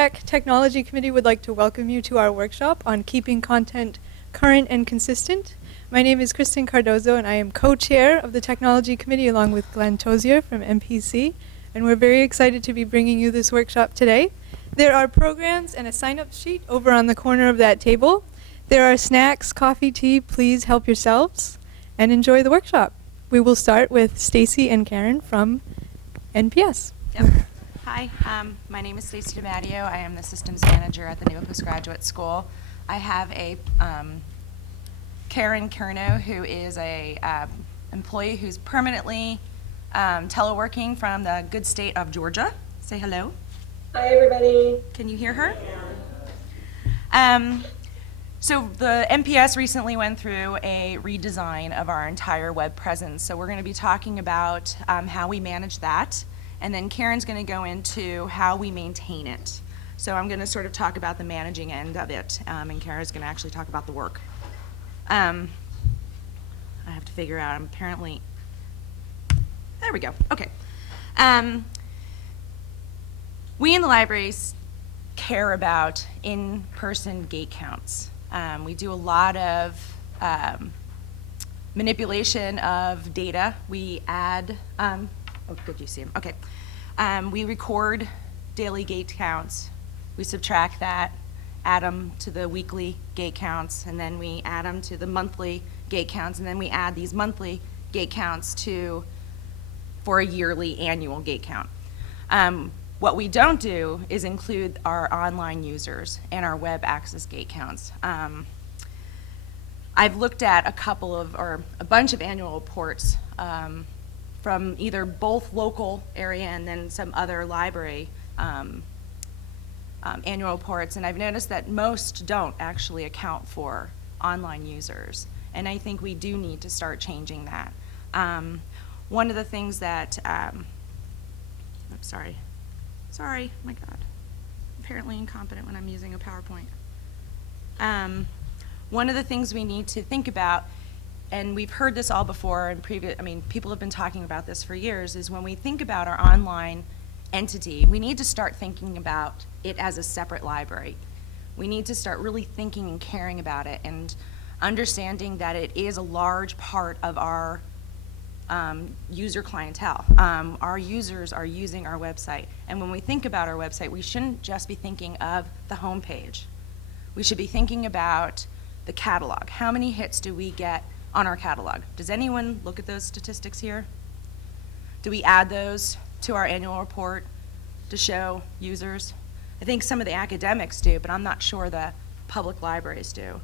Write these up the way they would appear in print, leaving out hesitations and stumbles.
Mobac Technology Committee would like to welcome you to our workshop on keeping content current and consistent. My name is Kristen Cardozo, and I am co-chair of the Technology Committee along with Glenn Tozier from MPC, and we're very excited to be bringing you this workshop today. There are programs and a sign-up sheet over on the corner of that table. There are snacks, coffee, tea. Please help yourselves and enjoy the workshop. We will start with Stacy and Karen from NPS. Yep. Hi, my name is Stacy DiMatteo. I am the systems manager at the Naval Postgraduate School. I have a Karen Kerno, who is a employee who's permanently teleworking from the good state of Georgia. Say hello. Hi, everybody. Can you hear her? So the NPS recently went through a redesign of our entire web presence. So we're going to be talking about how we manage that. And then Karen's going to go into how we maintain it. So I'm going to sort of talk about the managing end of it, and Karen's going to actually talk about the work. I have to figure out, I'm apparently, there we go, okay. We in the libraries care about in-person gate counts. We do a lot of manipulation of data. We add, oh, good, you see them, okay. We record daily gate counts. We subtract that, add them to the weekly gate counts, and then we add them to the monthly gate counts, and then we add these monthly gate counts for a yearly annual gate count. What we don't do is include our online users and our web access gate counts. I've looked at a bunch of annual reports from either both local area and then some other library annual reports, and I've noticed that most don't actually account for online users, and I think we do need to start changing that. One of the things that, I'm sorry, my God, apparently incompetent when I'm using a PowerPoint. One of the things we need to think about, and we've heard this all before in people have been talking about this for years, is when we think about our online entity, we need to start thinking about it as a separate library. We need to start really thinking and caring about it and understanding that it is a large part of our user clientele. Our users are using our website, and when we think about our website, we shouldn't just be thinking of the home page. We should be thinking about the catalog. How many hits do we get on our catalog? Does anyone look at those statistics here? Do we add those to our annual report to show users? I think some of the academics do, but I'm not sure the public libraries do.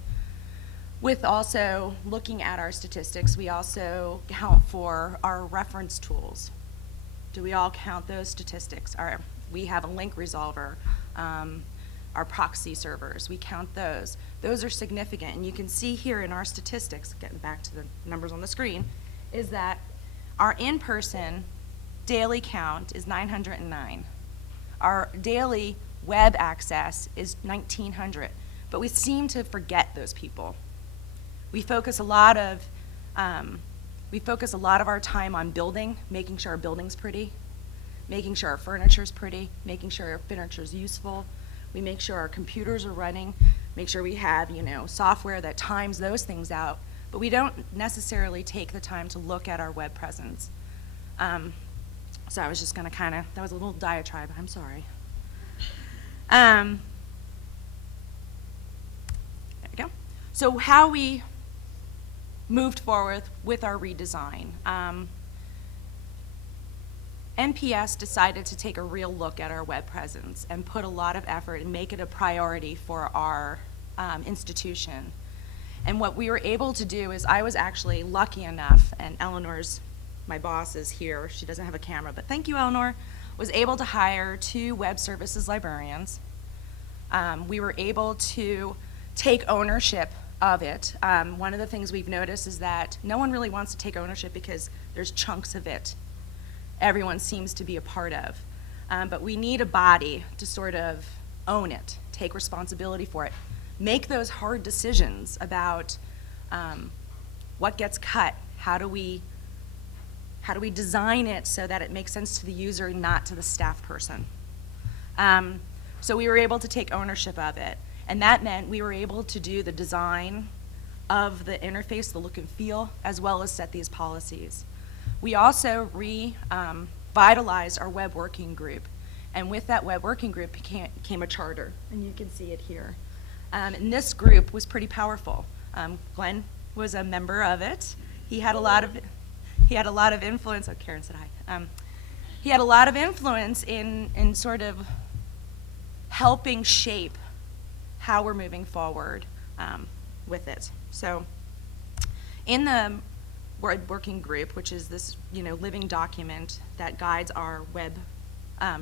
With also looking at our statistics, we also count for our reference tools. Do we all count those statistics? We have a link resolver, our proxy servers, we count those. Those are significant, and you can see here in our statistics, getting back to the numbers on the screen, is that our in-person daily count is 909. Our daily web access is 1,900, but we seem to forget those people. We focus a lot of our time on building, making sure our building's pretty, making sure our furniture's pretty, making sure our furniture's useful. We make sure our computers are running, make sure we have, software that times those things out, but we don't necessarily take the time to look at our web presence. So I was just gonna that was a little diatribe, I'm sorry. There we go. So how we moved forward with our redesign. NPS decided to take a real look at our web presence and put a lot of effort and make it a priority for our institution. And what we were able to do is, I was actually lucky enough, and Eleanor's, my boss, is here. She doesn't have a camera, but thank you, Eleanor, was able to hire 2 web services librarians. We were able to take ownership of it. One of the things we've noticed is that no one really wants to take ownership because there's chunks of it everyone seems to be a part of. But we need a body to sort of own it, take responsibility for it, make those hard decisions about what gets cut, how do we design it so that it makes sense to the user, not to the staff person. So we were able to take ownership of it. And that meant we were able to do the design of the interface, the look and feel, as well as set these policies. We also revitalized our web working group. And with that web working group came a charter, and you can see it here. And this group was pretty powerful. Glenn was a member of it. He had a lot of influence. Oh, Karen said hi. He had a lot of influence in sort of helping shape how we're moving forward with it. So in the web working group, which is this living document that guides our web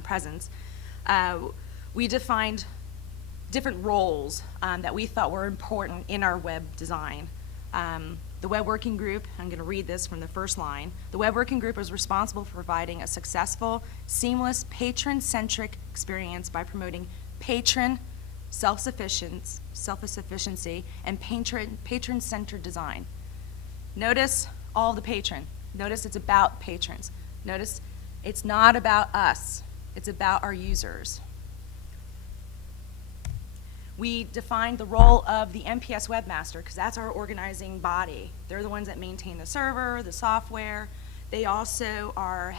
presence, we defined different roles that we thought were important in our web design. The web working group, I'm going to read this from the first line. The web working group was responsible for providing a successful, seamless, patron-centric experience by promoting patron self-sufficiency and patron-centered design. Notice all the patron. Notice it's about patrons. Notice it's not about us. It's about our users. We defined the role of the MPS webmaster because that's our organizing body. They're the ones that maintain the server, the software. They also are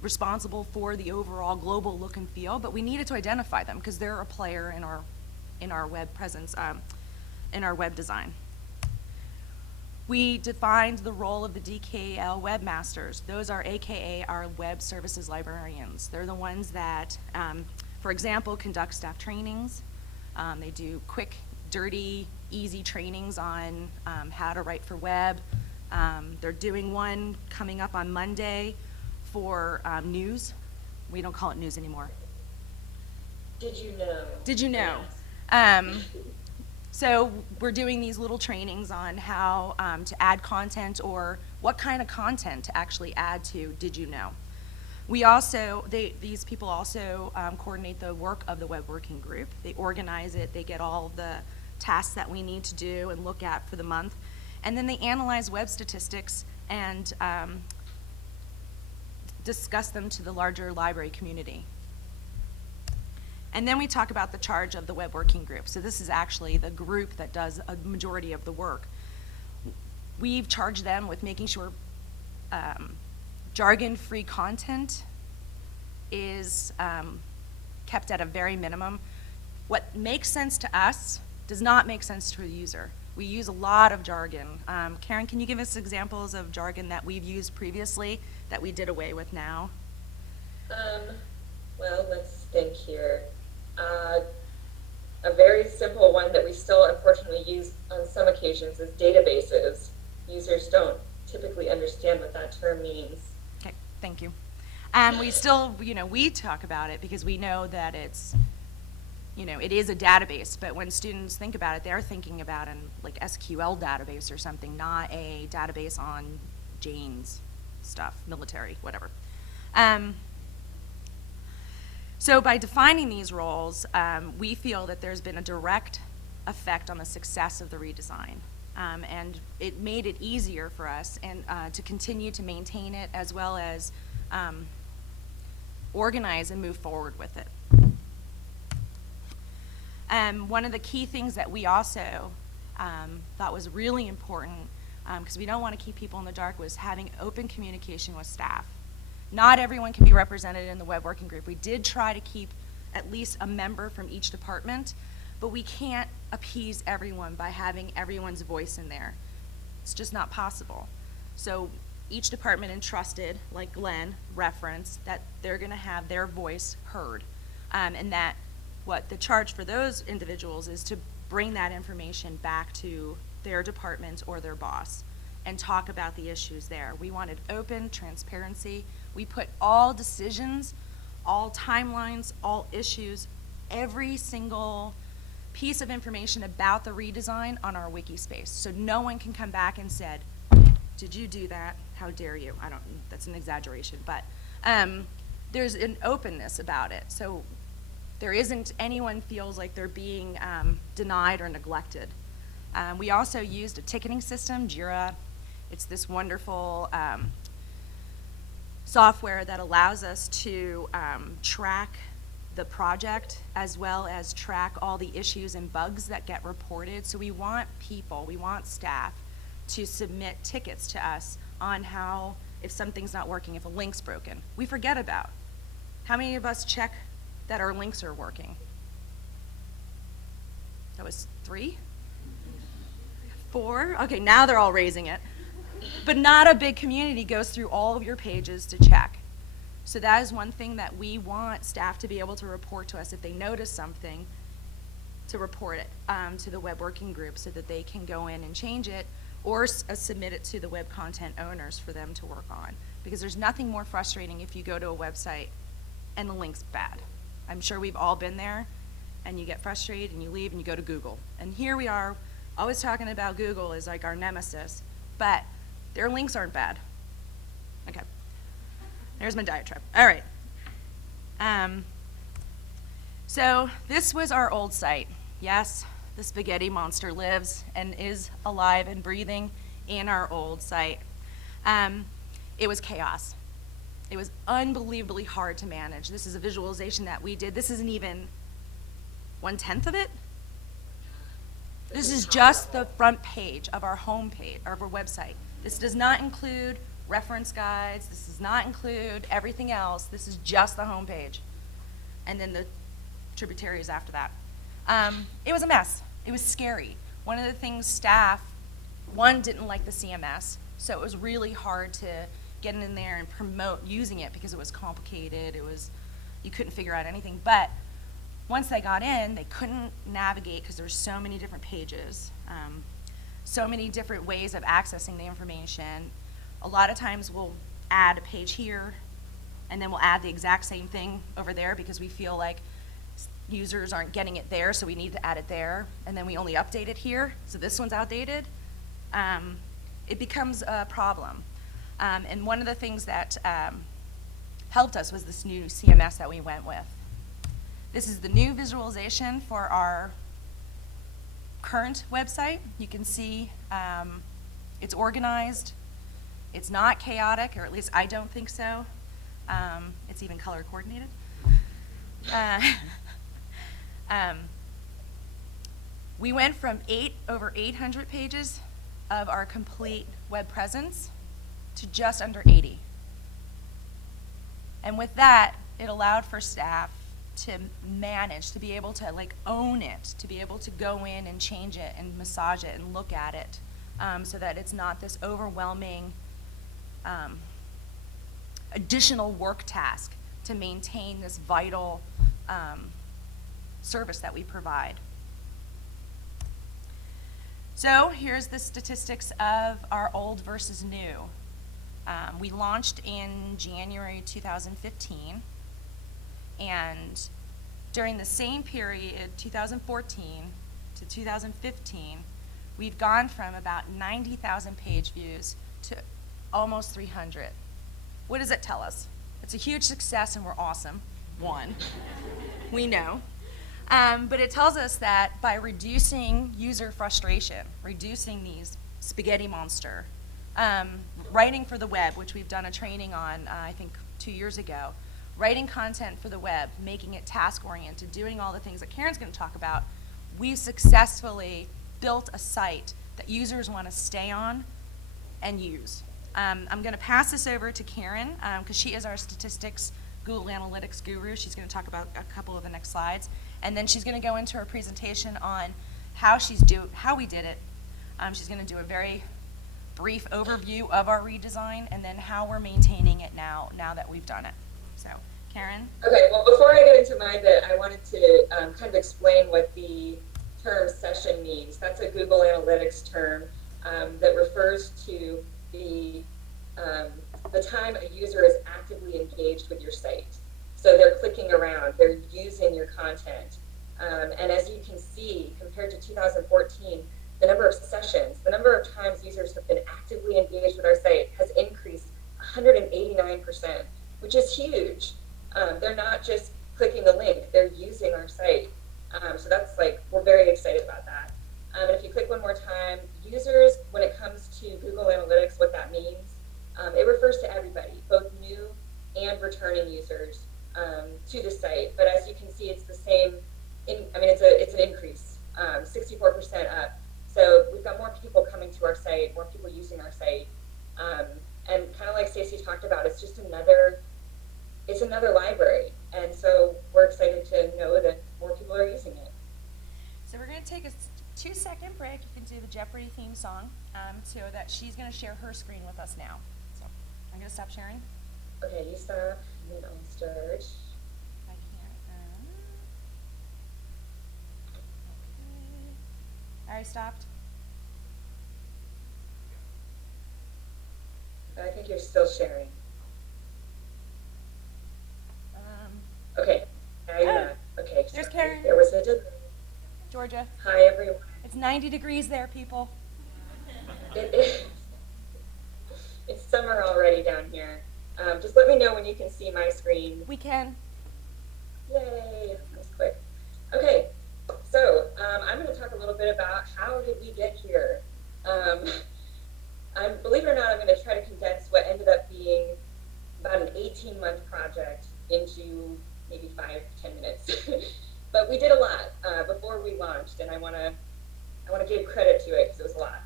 responsible for the overall global look and feel, but we needed to identify them because they're a player in our web presence, in our web design. We defined the role of the DKL webmasters. Those are AKA our web services librarians. They're the ones that, for example, conduct staff trainings. They do quick, dirty, easy trainings on how to write for web. They're doing one coming up on Monday for news. We don't call it news anymore. Did you know? Did you know? So we're doing these little trainings on how to add content or what kind of content to actually add to Did You Know? We also, these people also coordinate the work of the web working group. They organize it, they get all the tasks that we need to do and look at for the month, and then they analyze web statistics and discuss them to the larger library community. And then we talk about the charge of the web working group. So this is actually the group that does a majority of the work. We've charged them with making sure jargon-free content is kept at a very minimum. What makes sense to us does not make sense to a user. We use a lot of jargon. Karen, can you give us examples of jargon that we've used previously that we did away with now? Well, let's think here. A very simple one that we still unfortunately use on some occasions is databases. Users don't typically understand what that term means. Okay, thank you. We still, we talk about it because we know that it's, it is a database, but when students think about it, they're thinking about an like SQL database or something, not a database on Jane's stuff, military, whatever. So by defining these roles, we feel that there's been a direct effect on the success of the redesign. And it made it easier for us and to continue to maintain it as well as organize and move forward with it. One of the key things that we also thought was really important, because we don't want to keep people in the dark, was having open communication with staff. Not everyone can be represented in the web working group. We did try to keep at least a member from each department, but we can't appease everyone by having everyone's voice in there. It's just not possible. So each department entrusted, like Glenn referenced, that they're going to have their voice heard, and that what the charge for those individuals is to bring that information back to their department or their boss and talk about the issues there. We wanted open transparency. We put all decisions, all timelines, all issues, every single piece of information about the redesign on our wiki space. So no one can come back and said, did you do that? How dare you? That's an exaggeration, but there's an openness about it. So there isn't anyone feels like they're being denied or neglected. We also used a ticketing system, Jira. It's this wonderful software that allows us to track the project, as well as track all the issues and bugs that get reported. So we want people, we want staff to submit tickets to us on how, if something's not working, if a link's broken. We forget about. How many of us check that our links are working? That was 3? 4? Okay, now they're all raising it. But not a big community goes through all of your pages to check. So that is one thing that we want staff to be able to report to us if they notice something, to report it to the web working group so that they can go in and change it, or submit it to the web content owners for them to work on. Because there's nothing more frustrating if you go to a website and the link's bad. I'm sure we've all been there, and you get frustrated and you leave and you go to Google. And here we are, always talking about Google as like our nemesis, but their links aren't bad. Okay, there's my diatribe. All right. So this was our old site. Yes, the spaghetti monster lives and is alive and breathing in our old site. It was chaos. It was unbelievably hard to manage. This is a visualization that we did. This isn't even 1/10 of it. This is just the front page of our home page, of our website. This does not include reference guides. This does not include everything else. This is just the home page. And then the tributaries after that. It was a mess. It was scary. One of the things staff, one, didn't like the CMS, so it was really hard to get in there and promote using it because it was complicated. It was, you couldn't figure out anything. But once they got in, they couldn't navigate because there were so many different pages, so many different ways of accessing the information. A lot of times we'll add a page here, and then we'll add the exact same thing over there because we feel like users aren't getting it there, so we need to add it there, and then we only update it here, so this one's outdated. It becomes a problem. And one of the things that helped us was this new CMS that we went with. This is the new visualization for our current website. You can see it's organized. It's not chaotic, or at least I don't think so. It's even color coordinated. We went from over 800 pages of our complete web presence to just under 80. And with that, it allowed for staff to manage, to be able to like own it, to be able to go in and change it and massage it and look at it, so that it's not this overwhelming additional work task to maintain this vital service that we provide. So here's the statistics of our old versus new. We launched in January 2015, and during the same period, 2014 to 2015, we've gone from about 90,000 page views to almost 300. What does it tell us? It's a huge success and we're awesome. One, we know. But it tells us that by reducing user frustration, reducing these spaghetti monster, writing for the web, which we've done a training on, I think 2 years ago, writing content for the web, making it task-oriented, doing all the things that Karen's going to talk about, we've successfully built a site that users want to stay on and use. I'm going to pass this over to Karen because she is our statistics Google Analytics guru. She's going to talk about a couple of the next slides, and then she's going to go into her presentation on how we did it. She's going to do a very brief overview of our redesign and then how we're maintaining it now that we've done it. So, Karen? Okay, well, before I get into my bit, I wanted to kind of explain what the term session means. That's a Google Analytics term that refers to the time a user is actively engaged with your site. So they're clicking around, they're using your content. And as you can see, compared to 2014, the number of sessions, the number of times users have been actively engaged with our site has increased 189%, which is huge. They're not just clicking a link, they're using our site. So that's like, we're very excited about that. And if you click one more time, users, when it comes to Google Analytics, what that means, it refers to everybody, both new and returning users. to the site. But as you can see, it's the same. I mean, it's an increase, 64% up. So we've got more people coming to our site, more people using our site, and kind of like Stacey talked about, it's just another library, and so we're excited to know that more people are using it. So we're going to take a 2-second break. You can do the Jeopardy theme song, so that she's going to share her screen with us now. So I'm going to stop sharing. Okay, you stop, and then I'll start. I can't. Okay. I stopped. I think you're still sharing. Okay, now you're not. Okay. There's sorry. Karen. There was a delay. Georgia. Hi, everyone. It's 90 degrees there, people. It's summer already down here. Just let me know when you can see my screen. We can. Yay, that was quick. Okay, so I'm going to talk a little bit about how did we get here. Believe it or not, I'm going to try to condense what ended up being about an 18-month project into maybe 5-10 minutes. But we did a lot before we launched, and I want to give credit to it because it was a lot.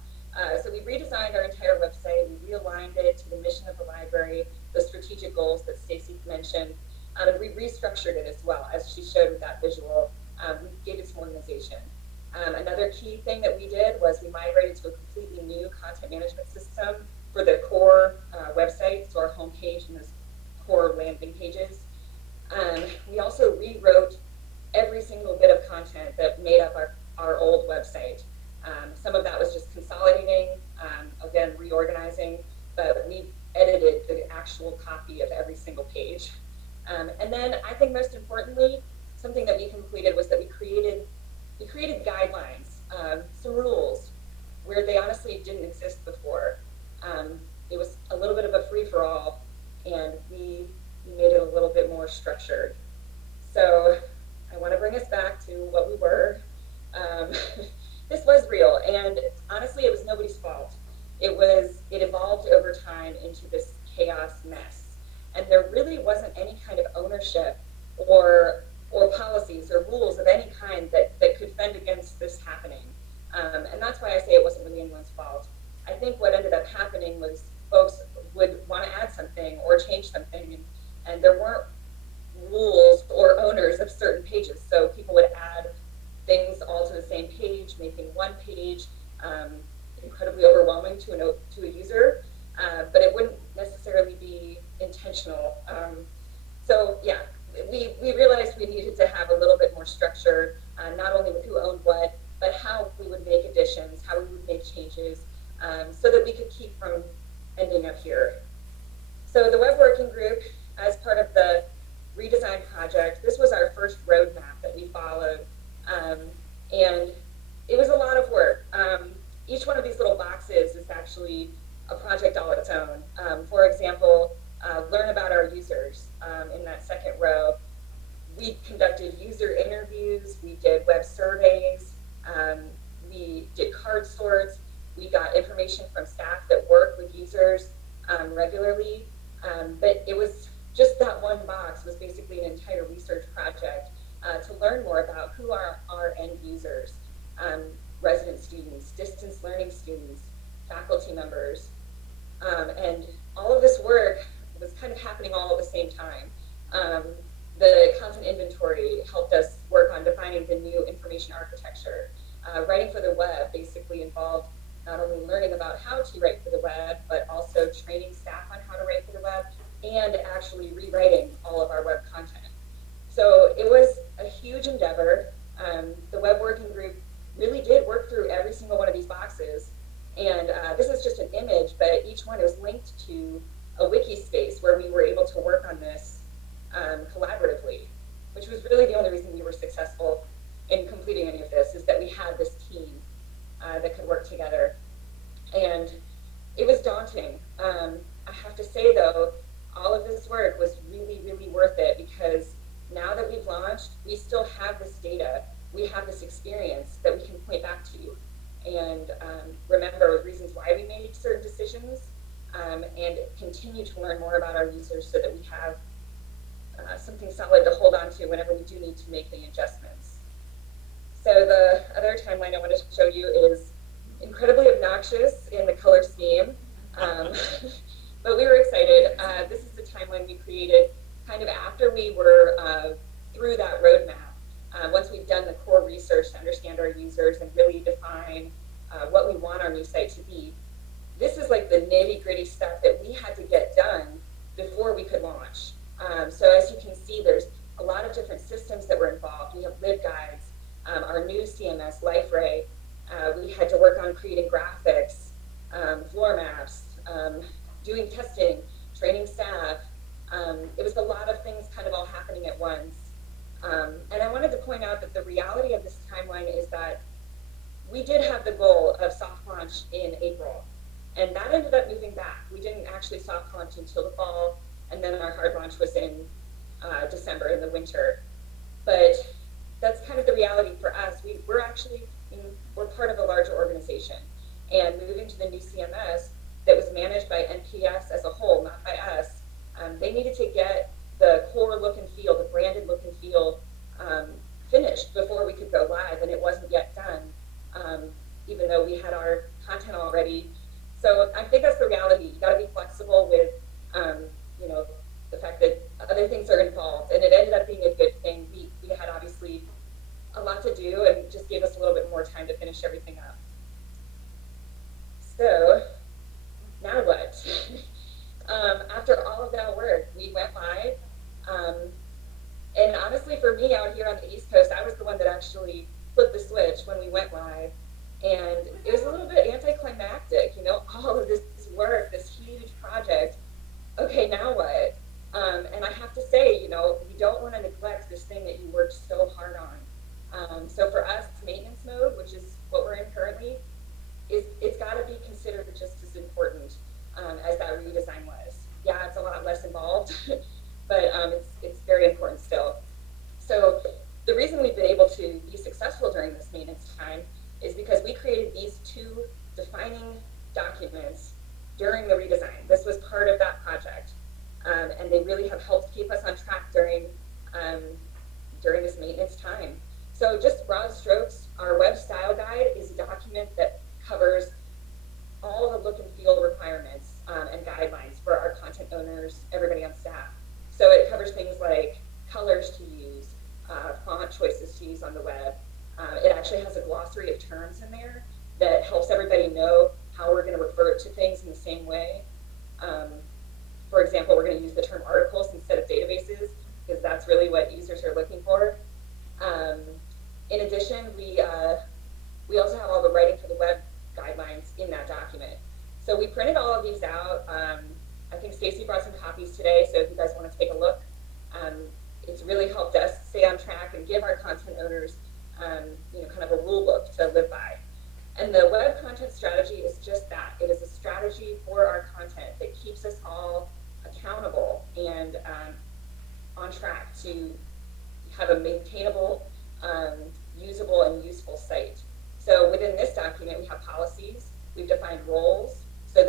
So we redesigned our entire website. We realigned it to the mission of the library, the strategic goals that Stacey mentioned, and we restructured it as well, as she showed with that visual. We gave it some organization. Another key thing that we did was we migrated to a completely new content management system for the core website, so our homepage and those core landing pages. We also rewrote every single bit of content that made up our old website. Some of that was just consolidating, again, reorganizing, but we edited the actual copy of every single page. And then I think most importantly, something that we completed was that we created guidelines, some rules where they honestly didn't exist before. It was a little bit of a free-for-all, and we made it a little bit more structured. So I want to bring us back to what we were. This was real, and honestly, it was nobody's fault. It evolved over time into this chaos mess, and there really wasn't any kind of ownership or policies or rules of any kind that could fend against this happening. And that's why I say it wasn't really anyone's fault. I think what ended up happening was folks would want to add something or change something, and there weren't rules or owners of certain pages, so people would add things all to the same page, making one page incredibly overwhelming to a user, but it wouldn't necessarily be intentional. So yeah, we realized we needed to have a little bit more structure, not only with who owned what, but how we would make additions, how we would make changes, so that we could keep from ending up here. So the web working group, as part of the Redesign Project, this was our first roadmap that we followed, and it was a lot of work. Each one of these little boxes is actually a project all its own. For example, learn about our users. In that second row, we conducted user interviews, we did web surveys, we did card sorts, we got information from staff that work with users regularly, but it was just that one box was basically an entire research project to learn more about who are our end users, resident students, distance learning students, faculty members, and all of this work was kind of happening all at the same time. The content inventory helped us work on defining the new information architecture. Writing for the web basically involved not only learning about how to write for the web, but also training staff on how to write for the web and actually rewriting all of our web content. So it was a huge endeavor. The web working group really did work through every single one of these boxes. And this is just an image, but each one was linked to a wiki space where we were able to work on this collaboratively, which was really the only reason we were successful in completing any of this, is that we had this team that could work together. And it was daunting. I have to say, though, all of this work was really, really worth it, because now that we've launched, we still have this data. We have this experience that we can point back to and remember reasons why we made certain decisions, and continue to learn more about our users so that we have something solid to hold on to whenever we do need to make the adjustments. So the other timeline I want to show you is incredibly obnoxious in the color scheme, but we were excited. This is the timeline we created kind of after we were through that roadmap. Once we've done the core research to understand our users and really define what we want our new site to be. This is like the nitty-gritty stuff that we had to get done before we could launch. So as you can see, there's a lot of different systems that were involved. We have LibGuides, our new CMS, LifeRay. We had to work on creating graphics, floor maps, doing testing, training staff. It was a lot of things kind of all happening at once. And I wanted to point out that the reality of this timeline is that we did have the goal of soft launch in April, and that ended up moving back. We didn't actually soft launch until the fall, and then our hard launch was in December, in the winter. But that's kind of the reality for us. We're actually, we're part of a larger organization, and moving to the new CMS that was managed by NPS as a whole, not by us, they needed to get the core look and feel, the branded look and feel finished before we could go live, and it wasn't yet done, even though we had our content already. So I think that's the reality. You got to be flexible with, you know, the fact that other things are involved, and it ended up being a good thing. We had obviously a lot to do, and just gave us a little bit more time to finish everything up. So now what? After all of that work, we went live. And honestly, for me out here on the East Coast, I was the one that actually flipped the switch when we went live. And it was a little bit anticlimactic, you know, all of this work, this huge project. Okay, now what? And I have to say, you know, you don't want to neglect this thing that you worked so hard on. So for us, maintenance mode, which is what we're in currently, it's got to be considered just as important as that redesign was. Yeah, it's a lot less involved, but it's very important still. So the reason we've been able to be successful during this maintenance time is because we created these two defining documents during the redesign. This was part of that project, and they really have helped keep us on track during this maintenance time. So just broad strokes, our web style guide is a document that covers all the look and feel requirements and guidelines for our content owners, everybody on staff. So it covers things like colors to use, font choices to use on the web. It actually has a glossary of terms in there that helps everybody know how we're going to refer to things in the same way. For example, we're going to use the term articles instead of databases, because that's really what users are looking for. In addition, we also have all the writing for the web guidelines in that document. So we printed all of these out. I think Stacy brought some copies today, so if you guys want to take a look, it's really helped us stay on track and give our content owners, you know, kind of a rule book to live by. And the web content strategy is just that. It is a strategy for our content that keeps us all accountable and on track to have a maintainable, usable, and useful site. So within this document, we have policies. We've defined roles. So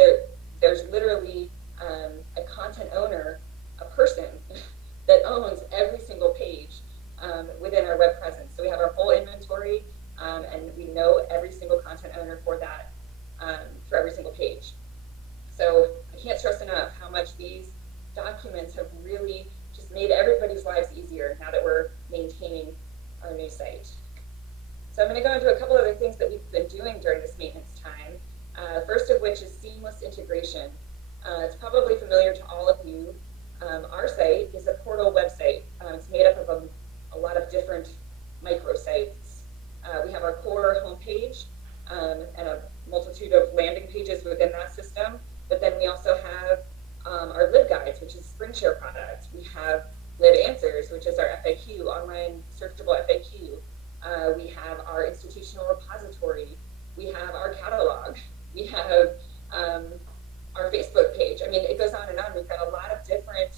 there's literally a content owner, a person that owns every single page within our web presence. So we have our whole inventory, and we know every single content owner for that, for every single page. So I can't stress enough how much these documents have really just made everybody's lives easier now that we're maintaining our new site. So I'm going to go into a couple other things that we've been doing during this maintenance time. First of which is seamless integration. It's probably familiar to all of you. Our site is a portal website. It's made up of a lot of different microsites. We have our core homepage and a multitude of landing pages within that system. But then we also have our LibGuides, which is SpringShare product. We have LibAnswers, which is our FAQ, online searchable FAQ. We have our institutional repository. We have our catalog. We have our Facebook page. I mean, it goes on and on. We've got a lot of different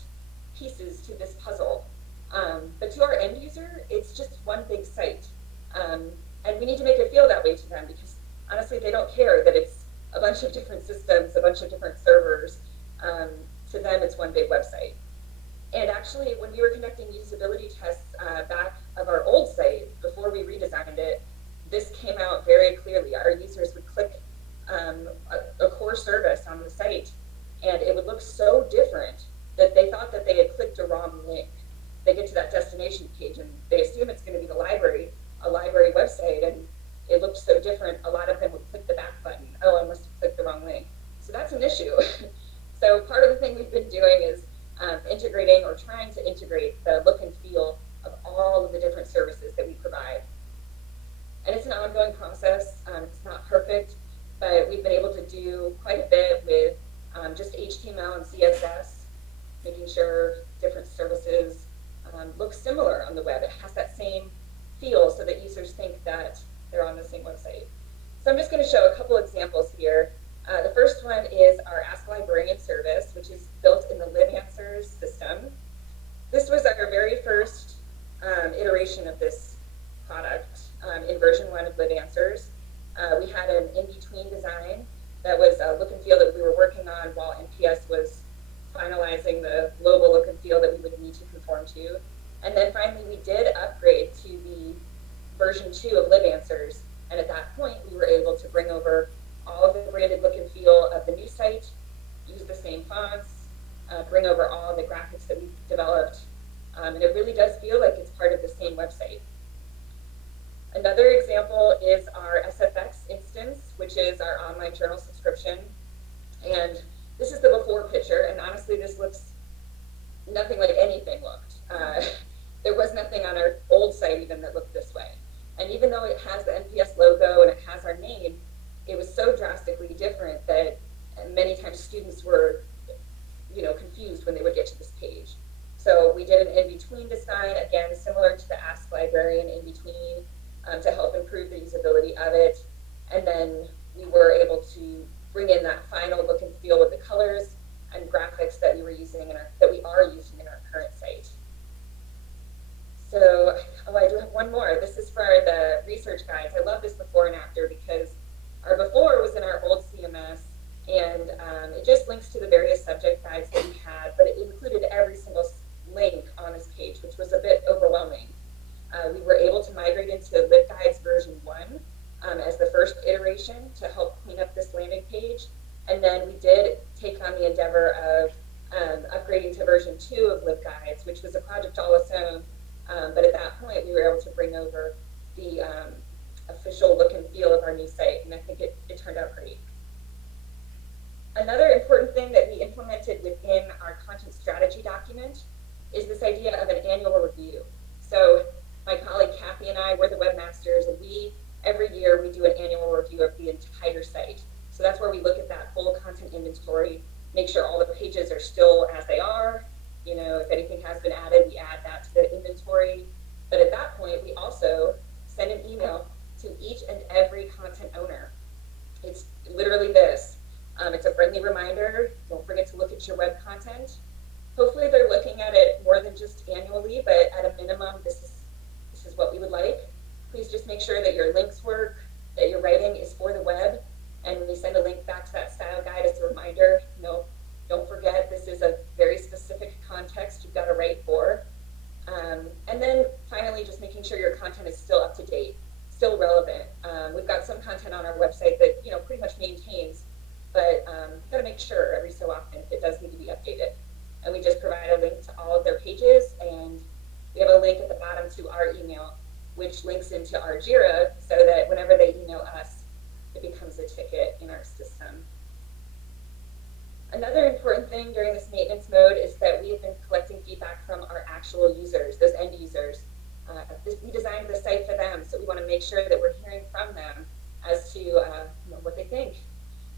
pieces to this puzzle. But to our end user, it's just one big site. And we need to make it feel that way to them, because honestly, they don't care that it's a bunch of different systems, a bunch of different servers. To them, it's one big website. And actually, when we were conducting usability tests back of our old site, before we redesigned it, this came out very clearly. Our users would click a core service on the site, and it would look so different that they thought that they had clicked a wrong link. They get to that destination page, and they assume it's going to be a library website, and it looked so different. A lot of them would click the back button. Oh, I must have clicked the wrong link. So that's an issue. So part of the thing we've been doing is integrating or trying to integrate the look and feel of all of the different services that we provide. And it's an ongoing process. It's not perfect, but we've been able to do quite a bit with just HTML and CSS, making sure different services look similar on the web. It has that same feel so that users think that they're on the same website. So I'm just going to show a couple examples here. The first one is our AskALibrarian service, which is built in the LibAnswers system. This was our very first iteration of this product in version 1 of LibAnswers. We had an in-between design that was a look and feel that we were working on while NPS was finalizing the global look and feel that we would need to conform to. And then finally, we did upgrade to the version 2 of LibAnswers. And at that point, we were able to bring over all of the branded look and feel of the new site, use the same fonts, bring over all of the graphics that we've developed. And it really does feel like it's part of the same website. Another example is our SFX instance, which is our online journal subscription. And this is the before picture, and honestly, this looks nothing like anything looked. There was nothing on our old site even that looked this way. And even though it has the NPS logo and it has our name, it was so drastically different that many times students were, confused when they would get to this page. So we did an in-between design, again, similar to the AskALibrarian in-between, to help improve the usability of it. And then we were able to bring in that final look and feel with the colors and graphics that we are using in our current site. So, I do have one more. This is for the research guides. I love this before and after because our before was in our old CMS, and it just links to the various subject guides that we had, but it included every single link on this page, which was a bit overwhelming. We were able to migrate into LibGuides version 1 as the first iteration to help clean up this landing page. And then we did take on the endeavor of upgrading to version 2 of LibGuides, which was a project all its own. But at that point, we were able to bring over the official look and feel of our new site, and I think it turned out great. Another important thing that we implemented within our content strategy document is this idea of an annual review. So my colleague Kathy and I, we're the webmasters, and every year we do an annual review of the entire site. So that's where we look at that full content inventory, make sure all the pages are still as they are. If anything has been added, we add that to the inventory. But at that point, we also send an email to each and every content owner. It's literally this. It's a friendly reminder. Don't forget to look at your web content. Hopefully they're looking at it more than just annually, but at a minimum, this is what we would like. Please just make sure that your links work, that your writing is for the web, and when you send a link back to that style guide as a reminder, don't forget this is a very specific context you've got to write for. And then finally, just making sure your content is still up to date, still relevant. We've got some content on our website that pretty much maintains, but got to make sure every so often if it does need to be updated. And we just provide a link to all of their pages, and we have a link at the bottom to our email, which links into our JIRA so that whenever they email us, it becomes a ticket in our system. Another important thing during this maintenance mode is that we have been collecting feedback from our actual users, those end users. We designed the site for them, so we want to make sure that we're hearing from them as to what they think.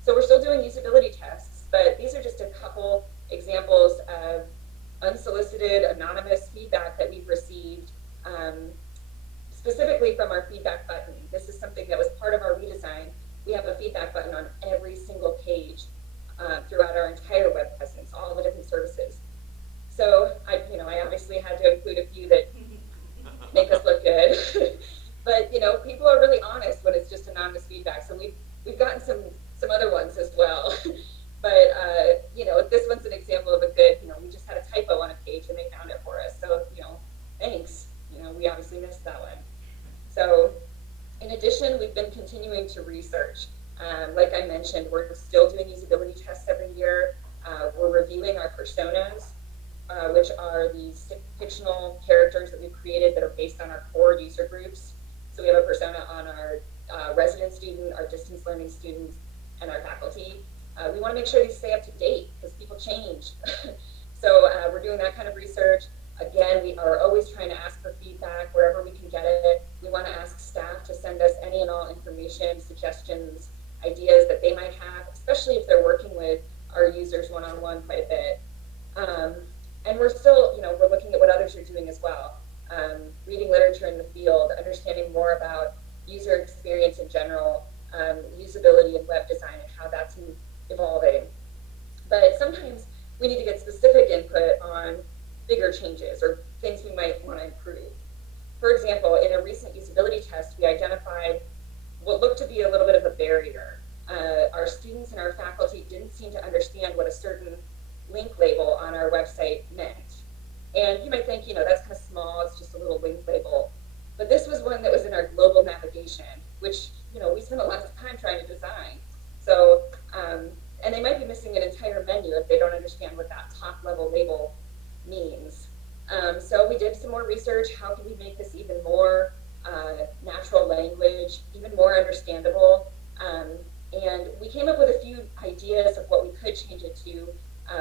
So we're still doing usability tests, but these are just a couple examples of unsolicited, anonymous feedback that we've received, specifically from our feedback button. This is something that was part of our redesign. We have a feedback button on every single page throughout our entire web presence, all the different services. So I obviously had to include a few that make us look good, but people are really honest when it's just anonymous feedback. So we've gotten some other ones as well. But, this one's an example of a good, we just had a typo on a page and they found it for us. So, thanks. We obviously missed that one. So, in addition, we've been continuing to research. Like I mentioned, we're still doing usability tests every year. We're reviewing our personas, which are these fictional characters that we've created that are based on our core user groups. So we have a persona on our resident student, our distance learning students, and our faculty. We want to make sure these stay up to date because people change. So we're doing that kind of research. Again, we are always trying to ask for feedback wherever we can get it. We want to ask staff to send us any and all information, suggestions, ideas that they might have, especially if they're working with our users one-on-one quite a bit. And we're still, we're looking at what others are doing as well. Reading literature in the field, understanding more about user experience in general, usability and web design and how that's evolving. But sometimes we need to get specific input on bigger changes or things we might want to improve. For example, in a recent usability test, we identified what looked to be a little bit of a barrier. Our students and our faculty didn't seem to understand what a certain link label on our website meant. And you might think, that's kind of small, it's just a little link label. But this was one that was in our global navigation, which, we spent a lot of time trying to design. So, and they might be missing an entire menu if they don't understand what that top level label means. So we did some more research. How can we make this even more natural language, even more understandable? And we came up with a few ideas of what we could change it to,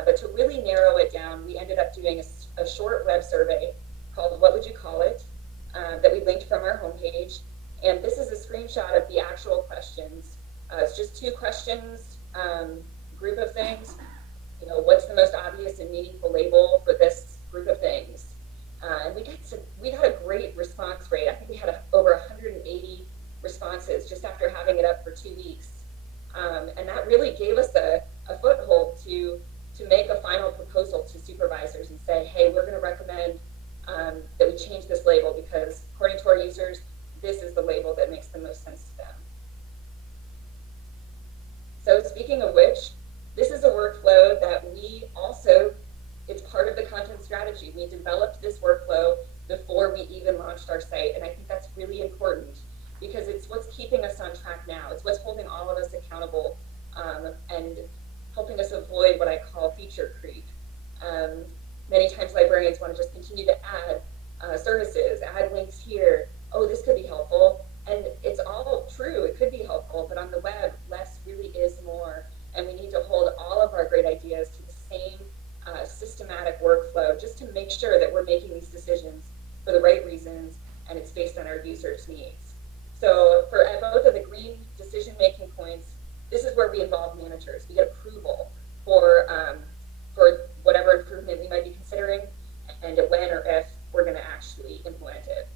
but to really narrow it down, we ended up doing a short web survey called What Would You Call It? That we linked from our homepage. And this is a screenshot of the actual questions. It's just 2 questions, group of things. What's the most obvious and meaningful label for this group of things? And we got a great response rate. I think we had over 180 responses just after having it up for 2 weeks. And that really gave us a foothold to make a final proposal to supervisors and say, hey, we're going to recommend that we change this label because according to our users, this is the label that makes the most sense to them. So speaking of which, this is a workflow that it's part of the content strategy. We developed this workflow before we even launched our site, and I think that's really important because it's what's keeping us on track now. It's what's holding all of us accountable and helping us avoid what I call feature creep. Many times librarians want to just continue to add services, add links here. Oh, this could be helpful. And it's all true, it could be helpful, but on the web, less really is more. And we need to hold all of our great ideas to the same systematic workflow just to make sure that we're making these decisions for the right reasons and it's based on our users' needs. So at both of the green decision-making points, this is where we involve managers. We get approval for whatever improvement we might be considering and when or if we're going to actually implement it.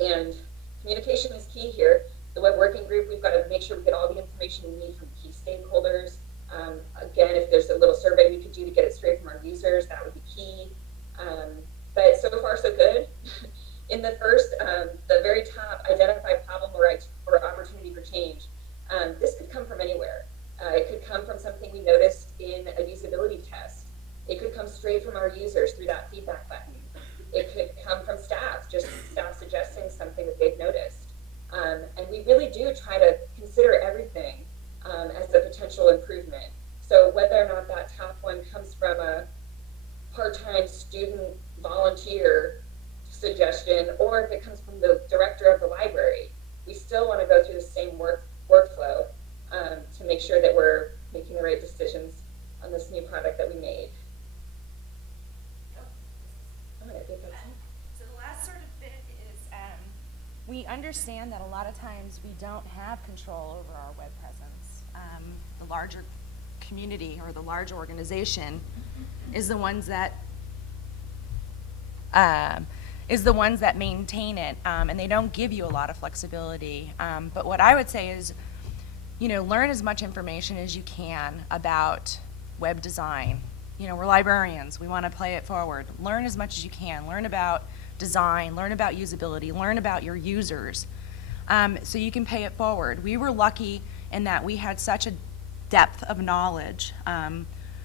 And communication is key here. The web working group, we've got to make sure we get all the information we need from key stakeholders. Again, if there's a little survey we could do to get it straight from our users, that would be key. But so far, so good. In the first, the very top, identify problem or opportunity for change. This could come from anywhere. It could come from something we noticed in a usability test. It could come straight from our users through that feedback button. It could come from staff, just staff suggesting something that they've noticed. And we really do try to consider everything as a potential improvement. So whether or not that top one comes from a part-time student volunteer suggestion, or if it comes from the director of the library, we still want to go through the same workflow to make sure that we're making the right decisions on this new product that we made. I think that's it. So the last sort of bit is we understand that a lot of times we don't have control over our web presence. The larger community or the large organization is the ones that maintain it, and they don't give you a lot of flexibility. But what I would say is, learn as much information as you can about web design. We're librarians. We want to play it forward. Learn as much as you can. Learn about design. Learn about usability. Learn about your users so you can pay it forward. We were lucky in that we had such a depth of knowledge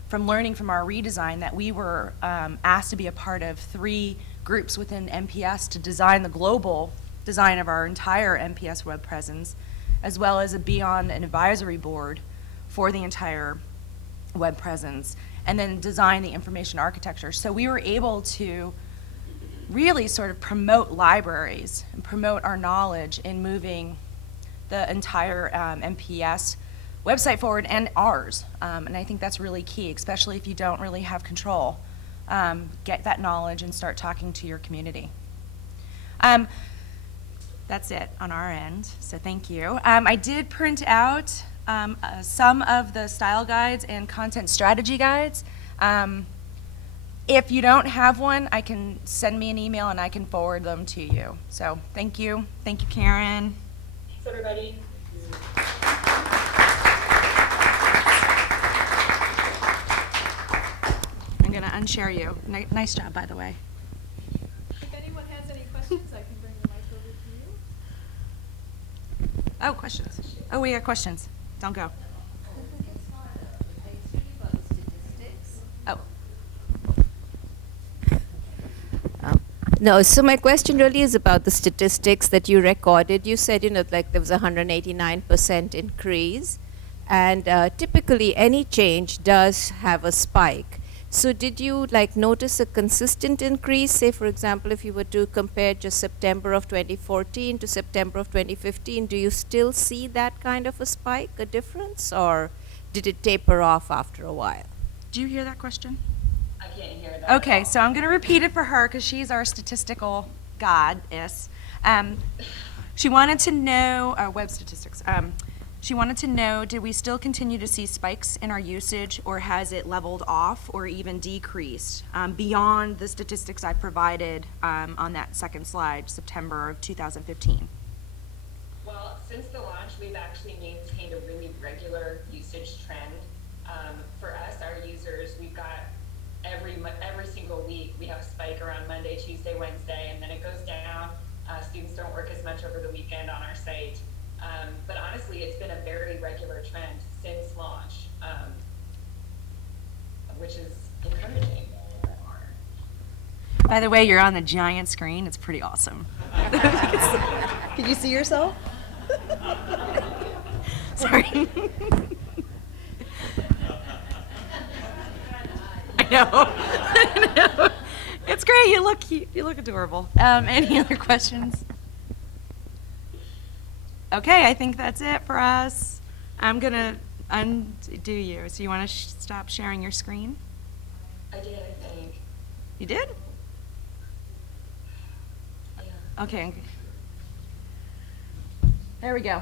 from learning from our redesign that we were asked to be a part of 3 groups within MPS to design the global design of our entire MPS web presence, as well as be on an advisory board for the entire web presence, and then design the information architecture. So we were able to really sort of promote libraries and promote our knowledge in moving the entire MPS website forward and ours. And I think that's really key, especially if you don't really have control. Get that knowledge and start talking to your community. That's it on our end, so thank you. I did print out some of the style guides and content strategy guides. If you don't have one, I can send me an email and I can forward them to you. So thank you. Thank you, Karen. Thanks, everybody. I'm going to unshare you. Nice job, by the way. If anyone has any questions, I can bring the mic over to you. Oh, questions. Oh, we got questions. Don't go. Oh. No, so my question really is about the statistics that you recorded. You said, like there was a 189% increase, and typically any change does have a spike. So did you notice a consistent increase? Say, for example, if you were to compare just September of 2014 to September of 2015, do you still see that kind of a spike, a difference, or did it taper off after a while? Do you hear that question? I can't hear that. Okay, so I'm going to repeat it for her because she's our statistical goddess. She wanted to know, web statistics, she wanted to know, did we still continue to see spikes in our usage, or has it leveled off or even decreased beyond the statistics I provided on that second slide, September of 2015? Well, since the launch, we've actually maintained a really regular usage trend. For us, our users, we've got every single week, we have a spike around Monday, Tuesday, Wednesday, and then it goes down. Students don't work as much over the weekend on our site. But honestly, it's been a very regular trend since launch, which is encouraging. By the way, you're on the giant screen. It's pretty awesome. Can you see yourself? Sorry. I know. I know. It's great. You look cute. You look adorable. Any other questions? Okay, I think that's it for us. I'm going to undo you. So you want to stop sharing your screen? I did, I think. You did? Yeah. Okay. There we go.